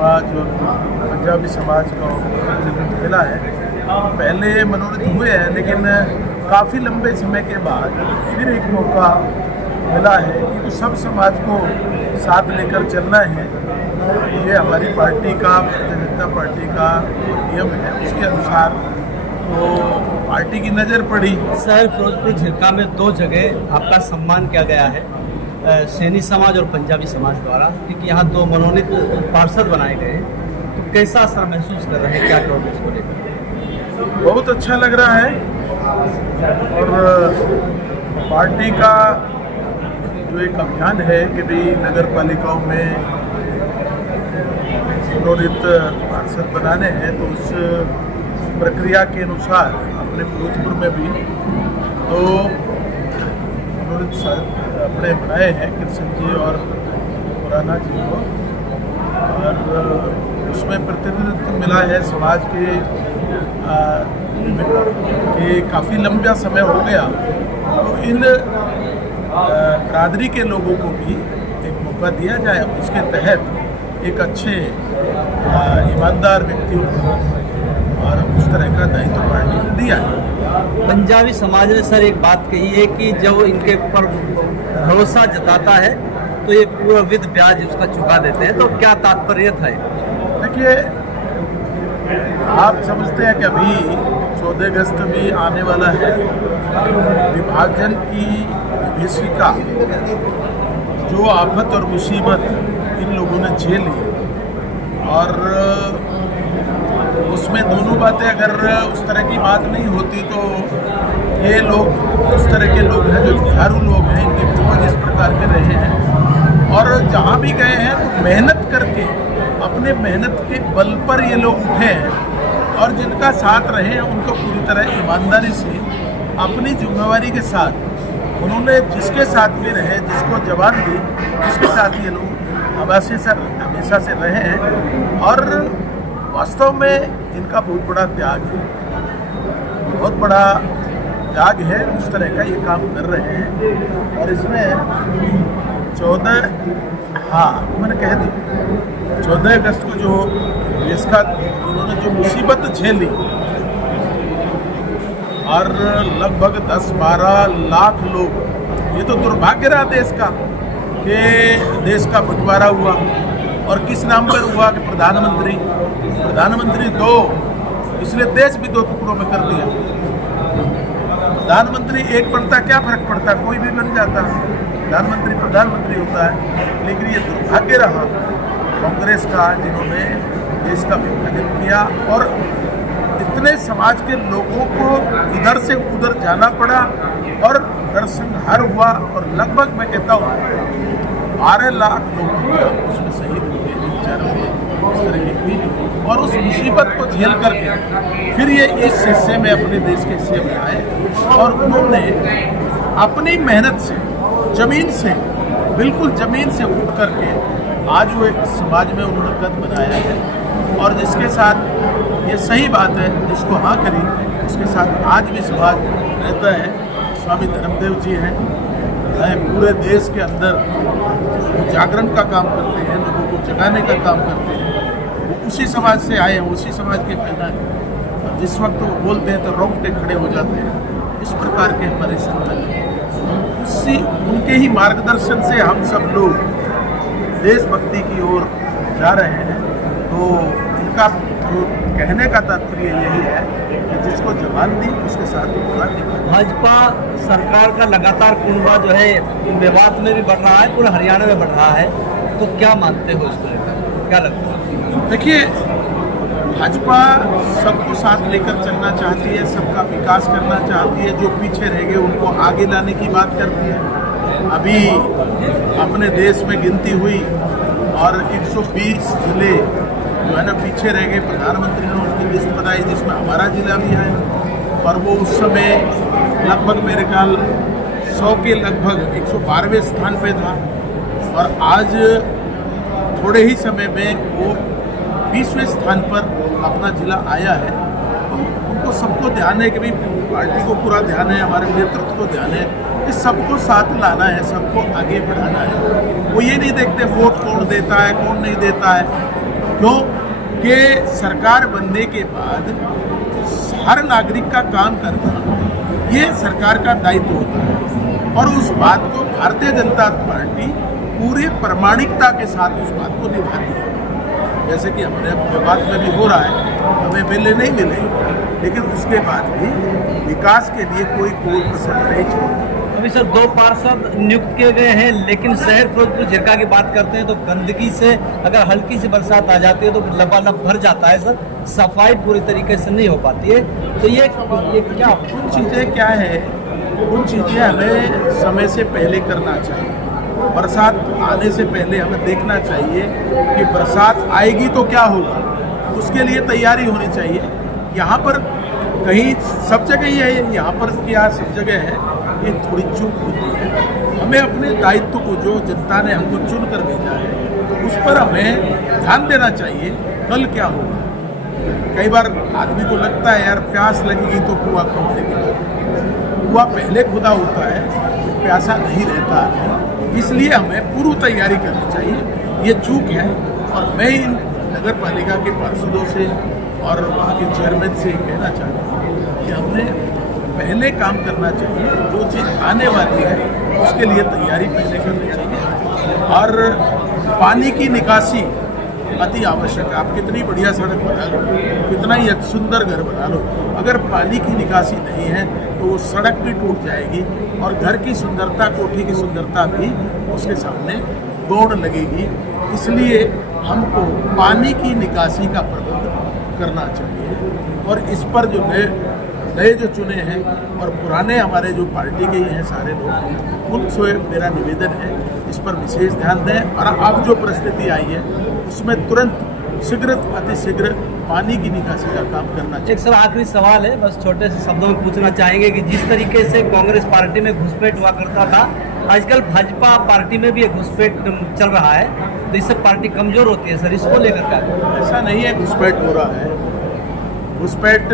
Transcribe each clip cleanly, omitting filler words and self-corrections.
समाज और पंजाबी समाज को प्रतिनिधित्व मिला है। पहले मनोनीत हुए हैं, लेकिन काफ़ी लंबे समय के बाद फिर एक मौका मिला है कि सब समाज को साथ लेकर चलना है। ये हमारी पार्टी का, भारतीय जनता पार्टी का नियम है, उसके अनुसार तो पार्टी की नज़र पड़ी। शहर फिरोजपुर झिरका में 2 जगह आपका सम्मान किया गया है सैनी समाज और पंजाबी समाज द्वारा, क्योंकि यहाँ 2 मनोनीत पार्षद बनाए गए हैं। तो कैसा असर महसूस कर रहे हैं, क्या कहोगे इसको लेकर? बहुत अच्छा लग रहा है और पार्टी का जो एक अभियान है कि भाई नगर पालिकाओं में मनोनीत पार्षद बनाने हैं, तो उस प्रक्रिया के अनुसार अपने फिरोजपुर में भी 2 मनोनीत अपने बनाए हैं, कृष्ण जी और खुराना जी को, और उसमें प्रतिनिधित्व मिला है समाज के काफ़ी लंबा समय हो गया। तो इन बरादरी के लोगों को भी एक मौका दिया जाए, उसके तहत एक अच्छे ईमानदार व्यक्तियों को और उस तरह का दायित्व पार्टी ने दिया है। पंजाबी समाज ने सर एक बात कही है कि जब इनके ऊपर भरोसा जताता है तो ये पूरा विद ब्याज उसका चुका देते हैं, तो क्या तात्पर्य था? देखिए, आप समझते हैं कि अभी 14 अगस्त भी आने वाला है। विभाजन की विभीषिका, जो आफत और मुसीबत इन लोगों ने झेली, और उसमें दोनों बातें अगर उस तरह की बात नहीं होती तो ये लोग उस तरह के लोग हैं जो जुझारू लोग हैं, इनके पूर्वज इस प्रकार के रहे हैं, और जहाँ भी गए हैं तो मेहनत करके अपने मेहनत के बल पर ये लोग उठे हैं, और जिनका साथ रहे हैं उनको पूरी तरह ईमानदारी से अपनी जिम्मेवारी के साथ उन्होंने जिसके साथ भी रहे, जिसको जवान दी, उसके साथ ये लोग हमेशा से रहे हैं। और वास्तव में इनका बहुत बड़ा त्याग है, बहुत बड़ा त्याग है, उस तरह का ये काम कर रहे हैं। और इसमें 14 मैंने कह दी 14 अगस्त को जो इसका उन्होंने जो मुसीबत झेली, और लगभग 10-12 लाख लोग, ये तो दुर्भाग्य रहा देश का कि देश का बंटवारा हुआ, और किस नाम पर हुआ कि प्रधानमंत्री 2, इसलिए देश भी 2 टुकड़ों में कर दिया। प्रधानमंत्री एक बनता, क्या फर्क पड़ता, कोई भी बन जाता, प्रधानमंत्री होता है। लेकिन ये दुर्भाग्य रहा कांग्रेस का, जिन्होंने देश का विभाजन किया और इतने समाज के लोगों को इधर से उधर जाना पड़ा, और नरसंहार हुआ, और लगभग मैं कहता हूँ 12 लाख लोग उसमें शहीद हुए, बेचारों के इस तरह की हुई। और उस मुसीबत को झेल करके फिर ये इस हिस्से में, अपने देश के हिस्से में आए, और उन्होंने अपनी मेहनत से, ज़मीन से, बिल्कुल ज़मीन से उठ करके आज वो एक समाज में उन्होंने कदम बनाया है। और जिसके साथ ये सही बात है, जिसको हाँ करी उसके साथ आज भी समाज रहता है। स्वामी धर्मदेव जी हैं, पूरे देश के अंदर जागरण का काम करते हैं, लोगों को जगाने का काम करते हैं। वो उसी समाज से आए हैं, उसी समाज के पैदा हैं। जिस वक्त वो बोलते हैं तो रोंगटे खड़े हो जाते हैं। इस प्रकार के हमारे संत हैं, उनके ही मार्गदर्शन से हम सब लोग देशभक्ति की ओर जा रहे हैं। तो इनका कहने का तात्पर्य यही है कि जिसको जवान दी उसके साथ पूरा निभाना। भाजपा सरकार का लगातार कुनबा जो है मेवात में भी बढ़ रहा है, पूरे हरियाणा में बढ़ रहा है, तो क्या मानते हो इसको लेकर, क्या लगता है? देखिए, भाजपा सबको साथ लेकर चलना चाहती है, सबका विकास करना चाहती है। जो पीछे रह गए उनको आगे लाने की बात करती है। अभी अपने देश में गिनती हुई और 120 जिले जो है ना पीछे रह गए। प्रधानमंत्री ने उसकी लिस्ट बनाई जिसमें हमारा जिला भी आया, और वो उस समय लगभग मेरे ख्याल 100 के लगभग 112वें स्थान पे था, और आज थोड़े ही समय में वो 20वें स्थान पर अपना जिला आया है। तो उनको सबको ध्यान है कि भाई पार्टी को पूरा ध्यान है, हमारे नेतृत्व को ध्यान है कि सबको साथ लाना है, सबको आगे बढ़ाना है। वो ये नहीं देखते वोट कौन देता है कौन नहीं देता है, क्यों कि सरकार बनने के बाद हर नागरिक का काम करना ये सरकार का दायित्व होता है और उस बात को भारतीय जनता पार्टी पूरे प्रामाणिकता के साथ उस बात को निभाती है। जैसे कि हमने बात में भी हो रहा है, हमें मेले नहीं मिले, लेकिन उसके बाद भी विकास के लिए कोई कसर नहीं छोड़ी। अभी सर 2 पार्षद नियुक्त किए गए हैं, लेकिन शहर फिरोजपुर झिरका की बात करते हैं तो गंदगी से अगर हल्की सी बरसात आ जाती है तो लबालब भर जाता है सर, सफाई पूरी तरीके से नहीं हो पाती है। तो ये क्या कुछ चीज़ें क्या है, कुछ चीज़ें हमें समय से पहले करना चाहिए। बरसात आने से पहले हमें देखना चाहिए कि बरसात आएगी तो क्या होगा, उसके लिए तैयारी होनी चाहिए। यहाँ पर कहीं सब जगह ही है, यहाँ पर क्या सब जगह है, ये थोड़ी चूक होती है। हमें अपने दायित्व को जो जनता ने हमको चुन कर भेजा है उस पर हमें ध्यान देना चाहिए। कल क्या होगा, कई बार आदमी को लगता है यार प्यास लगेगी तो कुआं खोदेगी, कुआं पहले खुदा होता है, प्यासा नहीं रहता। इसलिए हमें पूर्व तैयारी करनी चाहिए। ये चूक है और मैं इन नगर पालिका के पार्षदों से और वहाँ के चेयरमैन से कहना चाहता हूँ कि हमने पहले काम करना चाहिए। जो चीज़ आने वाली है उसके लिए तैयारी पहले करनी चाहिए। और पानी की निकासी अति आवश्यक है। आप कितनी बढ़िया सड़क बना लो, कितना ही सुंदर घर बना लो, अगर पानी की निकासी नहीं है तो वो सड़क भी टूट जाएगी और घर की सुंदरता, कोठी की सुंदरता भी उसके सामने दौड़ लगेगी। इसलिए हमको पानी की निकासी का प्रबंध करना चाहिए। और इस पर जो नए जो चुने हैं और पुराने हमारे जो पार्टी के ही हैं सारे लोग, उनसे मेरा निवेदन है इस पर विशेष ध्यान दें। और अब जो परिस्थिति आई है उसमें तुरंत शीघ्र अतिशीघ्र पानी की निकासी का काम करना चाहिए। एक सर आखिरी सवाल है, बस छोटे से शब्दों में पूछना चाहेंगे कि जिस तरीके से कांग्रेस पार्टी में घुसपैठ हुआ करता था, आजकल भाजपा पार्टी में भी एक घुसपैठ चल रहा है, तो इससे पार्टी कमजोर होती है सर, इसको लेकर क्या? ऐसा नहीं है घुसपैठ हो रहा है। घुसपैठ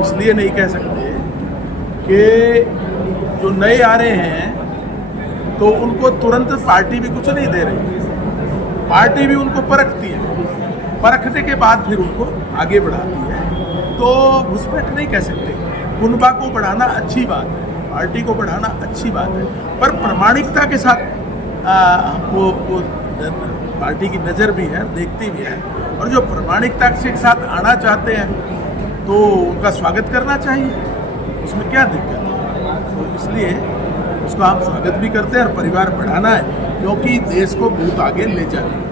इसलिए नहीं कह सकते कि जो नए आ रहे हैं तो उनको तुरंत पार्टी भी कुछ नहीं दे रही, पार्टी भी उनको परखती है, परखने के बाद फिर उनको आगे बढ़ाती है। तो घुसपैठ नहीं कह सकते। कुनबा को बढ़ाना अच्छी बात है, पार्टी को बढ़ाना अच्छी बात है, पर प्रामाणिकता के साथ वो पार्टी की नज़र भी है, देखती भी है। और जो प्रामाणिकता के साथ आना चाहते हैं तो उनका स्वागत करना चाहिए, उसमें क्या दिक्कत है। तो इसलिए उसका हम स्वागत भी करते हैं और परिवार बढ़ाना है, क्योंकि देश को बहुत आगे ले जाना है।